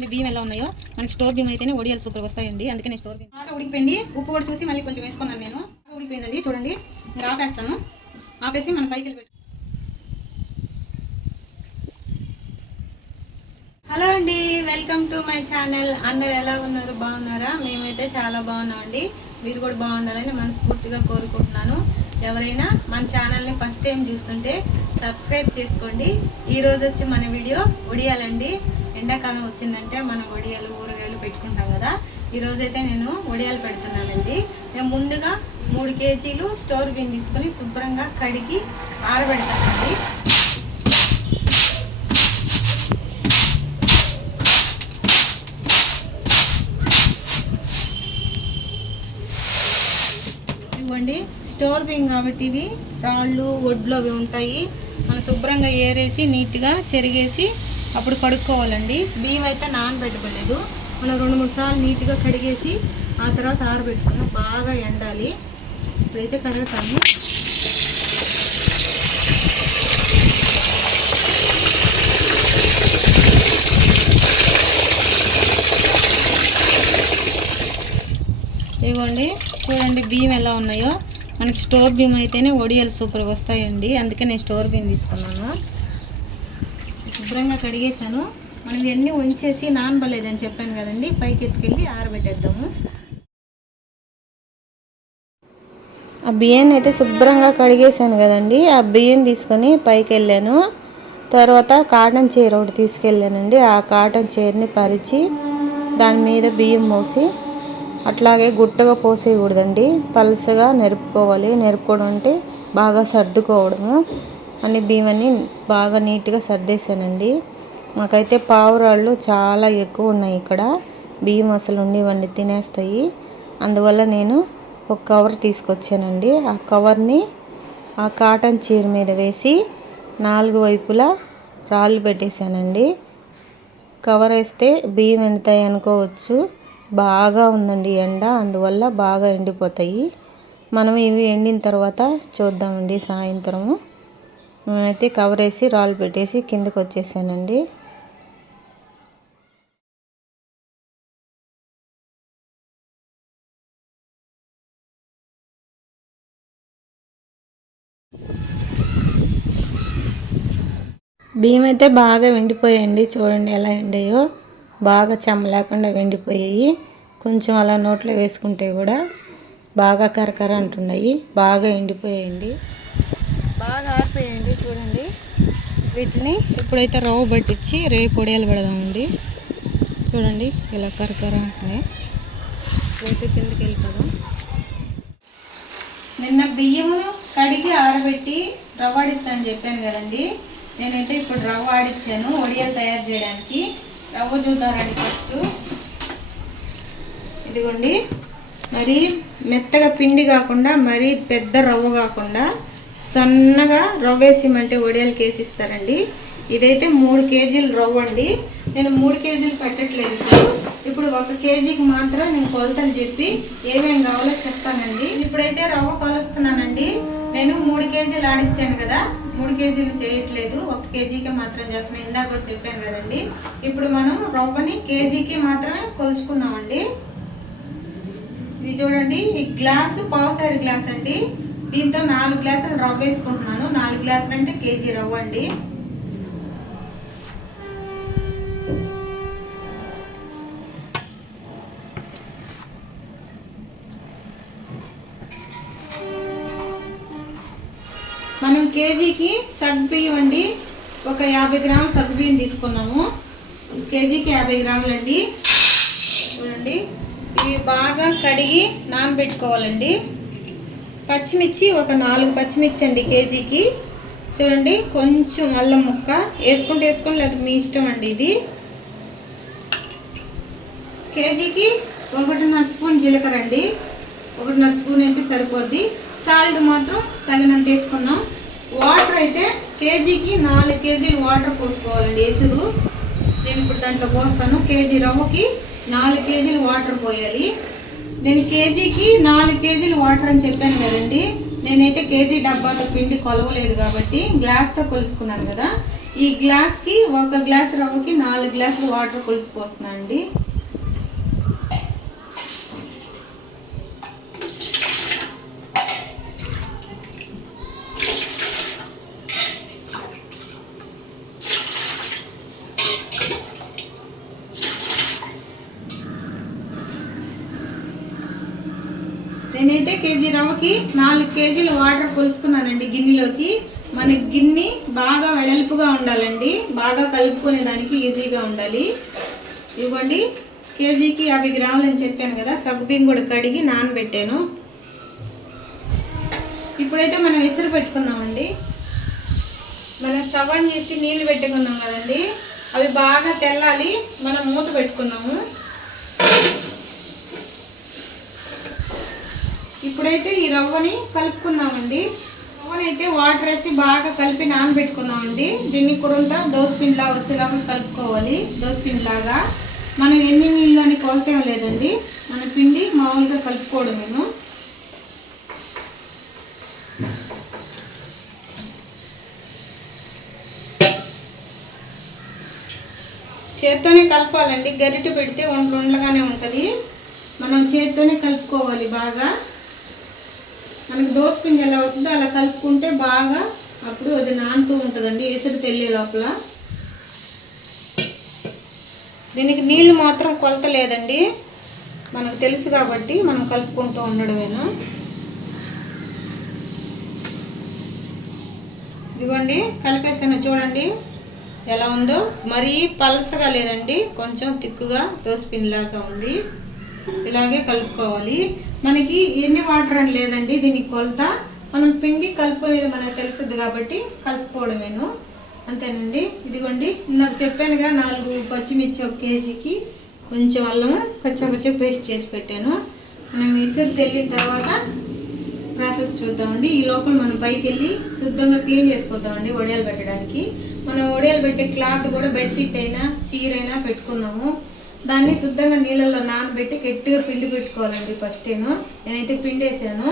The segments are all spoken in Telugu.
చూడండి బియ్యం ఎలా ఉన్నాయో. మనకి స్టోర్ బియ్యం అయితేనే ఒడియాలు సూపర్ వస్తాయండి. అందుకే నేను స్టోర్ బియ్యం బాగా ఉడికిపోయింది. ఉప్పు కూడా చూసి మళ్ళీ కొంచెం వేసుకున్నాను నేను. బాగా ఉడికిపోయిందండి చూడండి. ఇంకా ఆపేస్తాను. ఆపేసి మనం పైకి వెళ్ళి హలో అండి వెల్కమ్ టు మై ఛానల్. అందరు ఎలా ఉన్నారు? బాగున్నారా? మేమైతే చాలా బాగున్నామండి. మీరు కూడా బాగుండాలని మనస్ఫూర్తిగా కోరుకుంటున్నాను. ఎవరైనా మన ఛానల్ని ఫస్ట్ టైం చూస్తుంటే సబ్స్క్రైబ్ చేసుకోండి. ఈ రోజు వచ్చి మన వీడియో ఒడియాలండి. ఎండాకాలం వచ్చిందంటే మనం వడియాలు ఊరగాయలు పెట్టుకుంటాం కదా. ఈరోజైతే నేను వడియాలు పెడుతున్నానండి. మేము ముందుగా మూడు కేజీలు స్టోర్ బిన్ తీసుకొని శుభ్రంగా కడిగి ఆరబెడతానండి. ఇవ్వండి స్టోర్ బిన్ కాబట్టి ఇవి రాళ్ళు ఒడ్లు అవి ఉంటాయి. మనం శుభ్రంగా ఏరేసి నీట్గా చెరిగేసి అప్పుడు కడుక్కోవాలండి. బియ్యం అయితే నానబెట్టుకోలేదు. మనం రెండు మూడు సార్లు నీట్గా కడిగేసి ఆ తర్వాత ఆరబెట్టుకుని బాగా ఎండాలి. ఇప్పుడైతే కడుగుతాము. ఇదిగోండి చూడండి బియ్యం ఎలా ఉన్నాయో. మనకి స్టోర్ బియ్యం అయితేనే ఒడియాలు సూపర్గా వస్తాయండి. అందుకే నేను స్టోర్ బియ్యం తీసుకున్నాను. శుభ్రంగా కడిగేసాను మనం ఇవన్నీ ఉంచేసి నానబలేదని చెప్పాను కదండి. పైకి ఎత్తుకెళ్ళి ఆరబెట్టేద్దాము. ఆ బియ్యాన్ని అయితే శుభ్రంగా కడిగేసాను కదండి. ఆ బియ్యం తీసుకొని పైకి వెళ్ళాను తర్వాత కాటన్ చీర ఒకటి తీసుకెళ్ళానండి. ఆ కాటన్ చీరని పరిచి దాని మీద బియ్యం మోసి అట్లాగే గుట్టగా పోసేయకూడదండి. పలుసగా నెరుపుకోవాలి. నెరుపుకోవడం అంటే బాగా సర్దుకోవడము. అన్ని బియ్యాన్ని బాగా నీట్గా సర్దేశానండి. మాకైతే పావురాళ్ళు చాలా ఎక్కువ ఉన్నాయి ఇక్కడ. బియ్యం అసలు ఉండేవండి తినేస్తాయి. అందువల్ల నేను ఒక కవర్ తీసుకొచ్చానండి. ఆ కవర్ని ఆ కాటన్ చీర మీద వేసి నాలుగు వైపులా రాళ్ళు పెట్టేశానండి. కవర్ వేస్తే బియ్యం ఎండుతాయి అనుకోవచ్చు. బాగా ఉందండి ఎండ అందువల్ల బాగా ఎండిపోతాయి. మనం ఇవి ఎండిన తర్వాత చూద్దామండి సాయంత్రము. అయితే కవర్ వేసి రాళ్ళు పెట్టేసి కిందకు వచ్చేసానండి. బియ్యం అయితే బాగా వెండిపోయాయండి చూడండి ఎలా ఎండాయో బాగా చెమ్మ లేకుండా వెండిపోయాయి. కొంచెం అలా నోట్లో వేసుకుంటే కూడా బాగా కరకర అంటున్నాయి. బాగా ఎండిపోయాయండి బాగా ఆరిపోయాయండి వీటిని ఇప్పుడైతే రవ్వ పట్టించి రేపు పొడియాలు పెడదామండి. చూడండి ఇలా కరకర అంటున్నాయి ఇప్పుడైతే కిందకి వెళ్ళిపోదాం. నిన్న బియ్యము కడిగి ఆరబెట్టి రవ్వ ఆడిస్తానని చెప్పాను కదండి. నేనైతే ఇప్పుడు రవ్వ ఆడిచ్చాను వడియాలు తయారు చేయడానికి. రవ్వ చూద్దామండి ఫస్ట్. ఇదిగోండి. మరి మెత్తగా పిండి కాకుండా మరీ పెద్ద రవ్వ కాకుండా సన్నగా రవ్వ వేసిమంటే వడియాలకి వేసిస్తారండి ఇదైతే మూడు కేజీలు రవ్వ అండి. నేను మూడు కేజీలు పెట్టట్లేదు ఇప్పుడు. ఇప్పుడు ఒక కేజీకి మాత్రం నేను కొలతలు చెప్పి ఏమేమి కావాలో చెప్తానండి. ఇప్పుడైతే రవ్వ కొలుస్తున్నానండి. నేను మూడు కేజీలు ఆడిచ్చాను కదా. మూడు కేజీలు చేయట్లేదు. ఒక కేజీకి మాత్రం చేస్తున్నాను ఇందాక కూడా చెప్పాను కదండి. ఇప్పుడు మనం రవ్వని కేజీకి మాత్రమే కొలుచుకుందామండి. ఇది చూడండి. ఈ గ్లాసు పావుసారి గ్లాస్ అండి దీంతో నాలుగు గ్లాసులు రవ్వ వేసుకుంటున్నాను. నాలుగు గ్లాసులు అంటే కేజీ రవ్వ అండి. మనం కేజీకి సగ్బియ్యం అండి. ఒక యాభై గ్రాముల సగ్బియ్యం తీసుకున్నాము. కేజీకి యాభై గ్రాములు అండి. చూడండి. ఇవి బాగా కడిగి నానబెట్టుకోవాలండి. పచ్చిమిర్చి ఒక నాలుగు పచ్చిమిర్చి అండి కేజీకి. చూడండి కొంచెం అల్లం ముక్క. వేసుకుంటే వేసుకోండి లేదు మీ ఇష్టం అండి ఇది. కేజీకి ఒకటిన్నర స్పూన్ జీలకర్ర అండి. ఒకటిన్నర స్పూన్ అయితే సరిపోద్ది. సాల్ట్ మాత్రం తగినంత వేసుకున్నాం వాటర్ అయితే కేజీకి నాలుగు కేజీలు వాటర్ పోసుకోవాలండి ఎసురు. నేను ఇప్పుడు దాంట్లో పోస్తాను. కేజీ రవ్వకి నాలుగు కేజీలు వాటర్ పోయాలి. నేను కేజీకి నాలుగు కేజీలు వాటర్ అని చెప్పాను కదండి. నేనైతే కేజీ డబ్బాతో పిండి కొలవలేదు కాబట్టి గ్లాస్తో కొలుసుకున్నాను కదా. ఈ గ్లాస్కి ఒక గ్లాస్ రవ్వకి నాలుగు గ్లాసులు వాటర్ పులుసు అండి నేనైతే కేజీ రవ్వకి నాలుగు కేజీలు వాటర్ పులుసుకున్నానండి గిన్నెలోకి. మన గిన్నె బాగా వెడల్పుగా ఉండాలండి. బాగా కలుపుకునే దానికి ఈజీగా ఉండాలి. ఇవ్వండి. కేజీకి యాభై గ్రాములు అని చెప్పాను కదా సగ్గుబియ్యం కూడా కడిగి నానబెట్టాను. ఇప్పుడైతే మనం ఇసురు పెట్టుకుందామండి. మనం స్టవ్ ఆన్ చేసి నీళ్ళు పెట్టుకున్నాం కదండి. అవి బాగా తెల్లాలి. మనం మూత పెట్టుకున్నాము. ఇప్పుడైతే ఈ రవ్వని కలుపుకున్నామండి రవ్వని అయితే వాటర్ వేసి బాగా కలిపి నానబెట్టుకున్నామండి. దీన్ని కురంతా దోసపిండిలా వచ్చేలాగా కలుపుకోవాలి. దోసపిండిలాగా మనం ఎన్ని నీళ్ళు అని కొలతేం లేదండి. మన పిండి మామూలుగా కలుపుకోవడం నేను చేత్తోనే కలపాలండి. గరిటె పెడితే వంట ఉంటుంది. మనం చేత్తోనే కలుపుకోవాలి బాగా. మనకి దోసపిండి ఎలా వస్తుందో అలా కలుపుకుంటే బాగా అప్పుడు అది నానుతూ ఉంటుందండి ఎసురు తెల్లే లోపల. దీనికి నీళ్ళు మాత్రం కొలత లేదండి. మనకు తెలుసు కాబట్టి మనం కలుపుకుంటూ ఉండడమేనా? ఇదిగోండి కలిపేసాను చూడండి. ఎలా ఉందో? మరీ పలసగా లేదండి కొంచెం తిక్కుగా దోసపిండిలాగా ఉంది. ఇలాగే కలుపుకోవాలి. మనకి ఎన్ని వాటర్ అని లేదండి దీనికి కొలత. మనం పిండి కలుపుకునేది మనకు తెలుస్తుంది కాబట్టి కలుపుకోవడమేను. అంతేనండి. ఇదిగోండి నాకు చెప్పానుగా నాలుగు పచ్చిమిర్చి ఒక కేజీకి కొంచెం అల్లం పచ్చపచ్చ పేస్ట్ చేసి పెట్టాను. మనం విసురు తెల్లిన తర్వాత ప్రాసెస్ చూద్దామండి. ఈ లోపల మనం పైకి వెళ్ళి శుద్ధంగా క్లీన్ చేసుకుందామండి వడియాలు పెట్టడానికి. మనం వడియాలు పెట్టే క్లాత్ కూడా బెడ్షీట్ అయినా చీర అయినా పెట్టుకున్నాము. దాన్ని శుద్ధంగా నీళ్ళల్లో నానబెట్టి గట్టిగా పిండి పెట్టుకోవాలండి ఫస్ట్ నేను నేనైతే పిండి వేసాను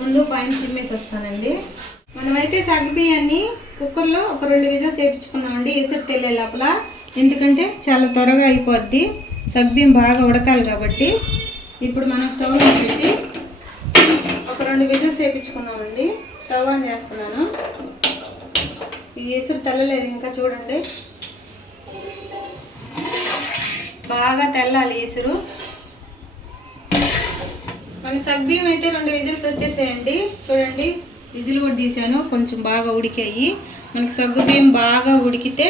ముందు పైన చిమ్మేసి వస్తానండి మనమైతే సగ్గుబియ్యాన్ని కుక్కర్లో ఒక రెండు విజల్స్ వేయించుకున్నామండి. ఎసురు తెల్లే లోపల. ఎందుకంటే చాలా త్వరగా అయిపోద్ది. సగ్బియ్యం బాగా ఉడకాలి కాబట్టి. ఇప్పుడు మనం స్టవ్ పెట్టి ఒక రెండు విజిల్స్ వేయించుకున్నామండి. స్టవ్ ఆన్ చేస్తున్నాను. ఈ ఎసురు తెల్లలేదు ఇంకా చూడండి. బాగా తెల్లాలి ఎసురు మన సగ్బియ్యం అయితే రెండు విజిల్స్ వచ్చేసాయండి. చూడండి విజిల్ కూడా తీసాను కొంచెం బాగా ఉడికాయి. మనకి సగ్గుబియ్యం బాగా ఉడికితే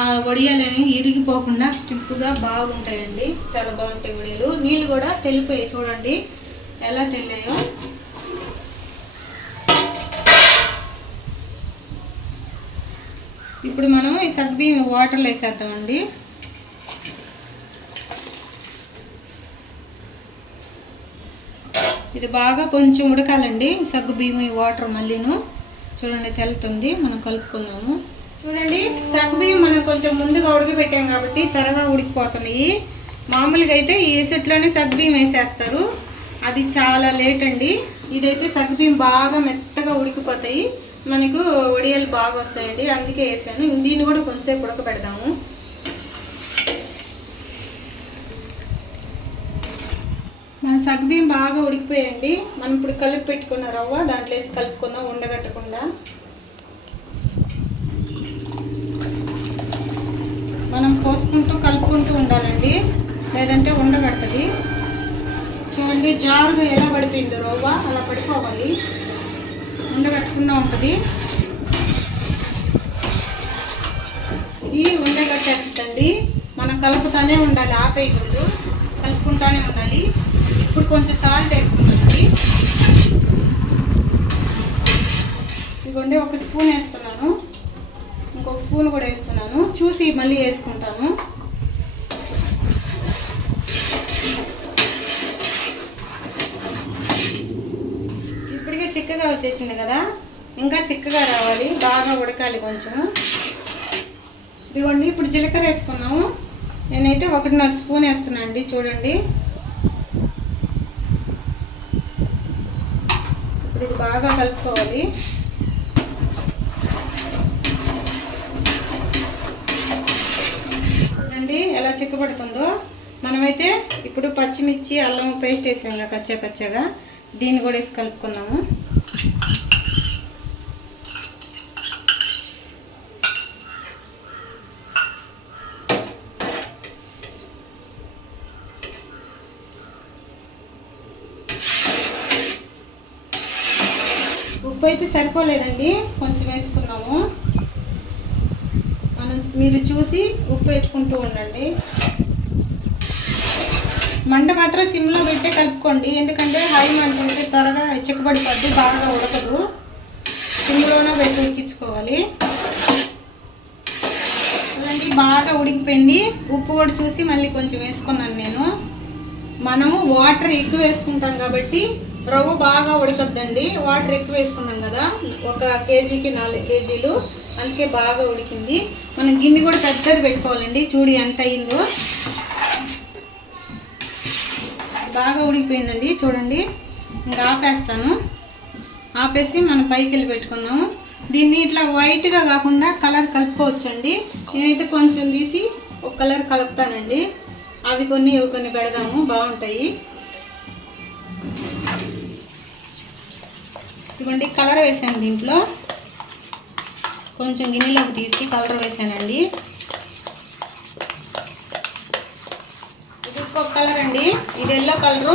ఆ వడియాలని ఇరిగిపోకుండా స్టిఫ్గా బాగుంటాయండి. చాలా బాగుంటాయి వడియాలు. నీళ్ళు కూడా తెలిపాయి చూడండి ఎలా తెల్లాయో. ఇప్పుడు మనం ఈ సగ్గుబియ్యం వాటర్లో వేసేద్దామండి. ఇది బాగా కొంచెం ఉడకాలండి. సగ్గు బియ్యం ఈ వాటర్ మళ్ళీను. చూడండి తెలుతుంది మనం కలుపుకుందాము. చూడండి సగ్గు బియ్యం మనం కొంచెం ముందుగా ఉడకబెట్టాం కాబట్టి త్వరగా ఉడికిపోతున్నాయి. మామూలుగా అయితే ఈ సెట్లోనే సగ్గు బియ్యం వేసేస్తారు. అది చాలా లేట్ అండి. ఇదైతే సగ్గు బియ్యం బాగా మెత్తగా ఉడికిపోతాయి. మనకు వడియాలు బాగా వస్తాయండి. అందుకే వేసాను. దీన్ని కూడా కొంచెంసేపు ఉడకబెడదాము. మన బాగా ఉడికిపోయండి. మనం ఇప్పుడు కలిపి పెట్టుకున్న రవ్వ దాంట్లో వేసి కలుపుకుందాం ఉండగట్టకుండా. మనం పోసుకుంటూ కలుపుకుంటూ ఉండాలండి. లేదంటే ఉండగడుతుంది. చూడండి జారుగా ఎలా పడిపోయిందో రవ్వ అలా పడిపోవాలి. ఉండగట్టకుండా ఉంటుంది. ఇది ఉండగట్టేస్తుందండి. మనం కలుపుతానే ఉండాలి ఆపేయకూడదు. కలుపుకుంటానే ఉండాలి. ఇప్పుడు కొంచెం సాల్ట్ వేసుకున్నానండి ఇదిగోండి ఒక స్పూన్ వేస్తున్నాను. ఇంకొక స్పూన్ కూడా వేస్తున్నాను. చూసి మళ్ళీ వేసుకుంటాను. ఇప్పటికే చిక్కగా వచ్చేసింది కదా? ఇంకా చిక్కగా రావాలి. బాగా ఉడకాలి కొంచెం. ఇదిగోండి ఇప్పుడు జీలకర్ర వేసుకున్నాము. నేనైతే ఒకటిన్నర స్పూన్ వేస్తున్నాను అండి చూడండి. ఇప్పుడు ఇది బాగా కలుపుకోవాలి. చూడండి ఎలా చిక్కబడుతుందో. మనమైతే ఇప్పుడు పచ్చిమిర్చి అల్లం పేస్ట్ వేసాం కదా కచ్చా కచ్చగా. దీన్ని కూడా వేసి కలుపుకున్నాము. ఉప్పు అయితే సరిపోలేదండి. కొంచెం వేసుకున్నాము. మనం మీరు చూసి ఉప్పు వేసుకుంటూ ఉండండి. మంట మాత్రం సిమ్లో పెట్టే కలుపుకోండి. ఎందుకంటే హై మంట ఉంటే త్వరగా చిక్కబడిపోద్ది బాగా ఉడకదు. సిమ్లోనే పెట్టి ఉడికించుకోవాలి. చూడండి బాగా ఉడికిపోయింది. ఉప్పు కూడా చూసి మళ్ళీ కొంచెం వేసుకున్నాను నేను. మనము వాటర్ ఎక్కువ వేసుకుంటాం కాబట్టి రవ్వ బాగా ఉడకద్దండి. వాటర్ ఎక్కువ వేసుకున్నాం కదా ఒక కేజీకి నాలుగు కేజీలు. అందుకే బాగా ఉడికింది. మనం గిన్నె కూడా పెద్దది పెట్టుకోవాలండి. చూడు ఎంత అయిందో. బాగా ఉడికిపోయిందండి. చూడండి. ఇంకా ఆపేస్తాను. ఆపేసి మనం పైకి వెళ్ళి పెట్టుకుందాము. దీన్ని ఇట్లా వైట్గా కాకుండా కలర్ కలుపుకోవచ్చండి. నేనైతే కొంచెం తీసి ఒక కలర్ కలుపుతానండి. అవి కొన్ని ఇవి కొన్ని పెడదాము. బాగుంటాయి. ఇదిగోండి కలర్ వేసాను దీంట్లో. కొంచెం గిన్నెలోకి తీసి కలర్ వేసానండి. ఇది ఇంకొక కలర్ అండి. ఇది ఎల్లో కలరు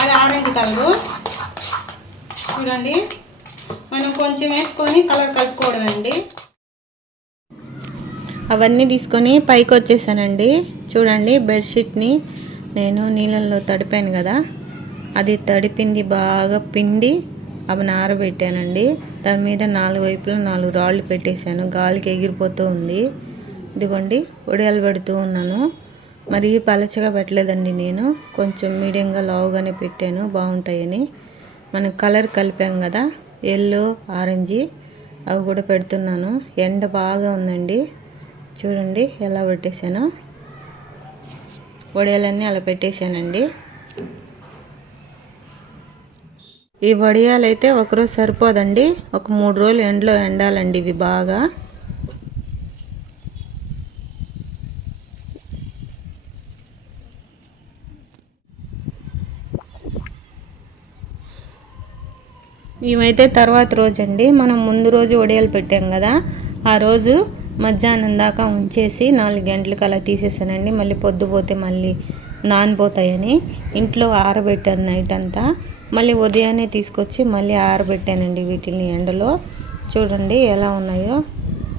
అది ఆరెంజ్ కలరు. చూడండి మనం కొంచెం వేసుకొని కలర్ కలుపుకోవడం అండి అవన్నీ తీసుకొని పైకి వచ్చేసానండి. చూడండి బెడ్షీట్ని నేను నీళ్ళల్లో తడిపాను కదా. అది తడిపింది బాగా పిండి. అవి నారబెట్టానండి. దాని మీద నాలుగు వైపులా నాలుగు రాళ్ళు పెట్టేశాను. గాలికి ఎగిరిపోతూ ఉంది. ఇదిగోండి ఒడియాలు పెడుతూ ఉన్నాను. మరి పలచగా పెట్టలేదండి నేను. కొంచెం మీడియంగా లావుగానే పెట్టాను. బాగుంటాయని. మనం కలర్ కలిపాం కదా ఎల్లో ఆరెంజ్ అవి కూడా పెడుతున్నాను. ఎండ బాగా ఉందండి. చూడండి ఎలా పెట్టేశాను. వడియాలన్నీ అలా పెట్టేశానండి. ఈ వడియాలు అయితే ఒకరోజు సరిపోదండి. ఒక మూడు రోజులు ఎండలో ఎండాలండి ఇవి బాగా. ఇవైతే తర్వాత రోజు అండి మనం ముందు రోజు వడియాలు పెట్టాం కదా. ఆ రోజు మధ్యాహ్నం దాకా ఉంచేసి నాలుగు గంటలకు అలా తీసేసానండి. మళ్ళీ పొద్దుపోతే మళ్ళీ నానిపోతాయని ఇంట్లో ఆరబెట్టాను నైట్ అంతా. మళ్ళీ ఉదయాన్నే తీసుకొచ్చి మళ్ళీ ఆరబెట్టానండి వీటిని ఎండలో. చూడండి ఎలా ఉన్నాయో.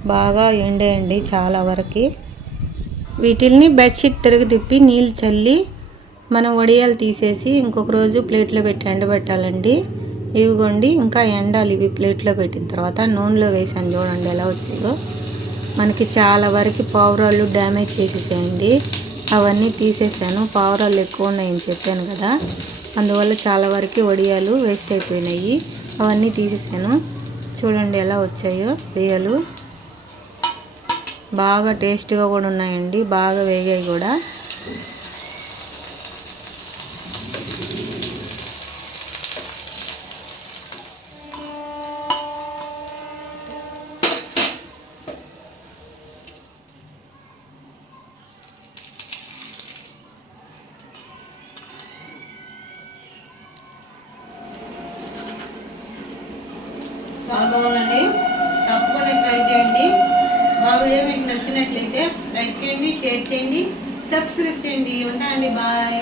బాగా ఎండేయండి చాలా వరకు. వీటిల్ని బెడ్షీట్ తిరిగి తిప్పి నీళ్ళు చల్లి మనం వడియాలు తీసేసి ఇంకొక రోజు ప్లేట్లో పెట్టి ఎండబెట్టాలండి. ఇవిగోండి ఇంకా ఎండాలి ఇవి ప్లేట్లో పెట్టిన తర్వాత నూనెలో వేసాను చూడండి ఎలా వచ్చిందో మనకి చాలా వరకు పావురాళ్ళు డ్యామేజ్ చేసేసేయండి. అవన్నీ తీసేసాను. పావురాలు ఎక్కువ ఉన్నాయని చెప్పాను కదా. అందువల్ల చాలా వరకు వడియాలు వేస్ట్ అయిపోయినాయి. అవన్నీ తీసేసాను. చూడండి ఎలా వచ్చాయో రొయ్యలు బాగా టేస్ట్గా కూడా ఉన్నాయండి. బాగా వేగాయి కూడా. బాగున్నది బాగుందండి. తప్పకుండా ట్రై చేయండి. మా వీడియో మీకు నచ్చినట్లయితే లైక్ చేయండి షేర్ చేయండి సబ్స్క్రైబ్ చేయండి. ఉంటానండి బాయ్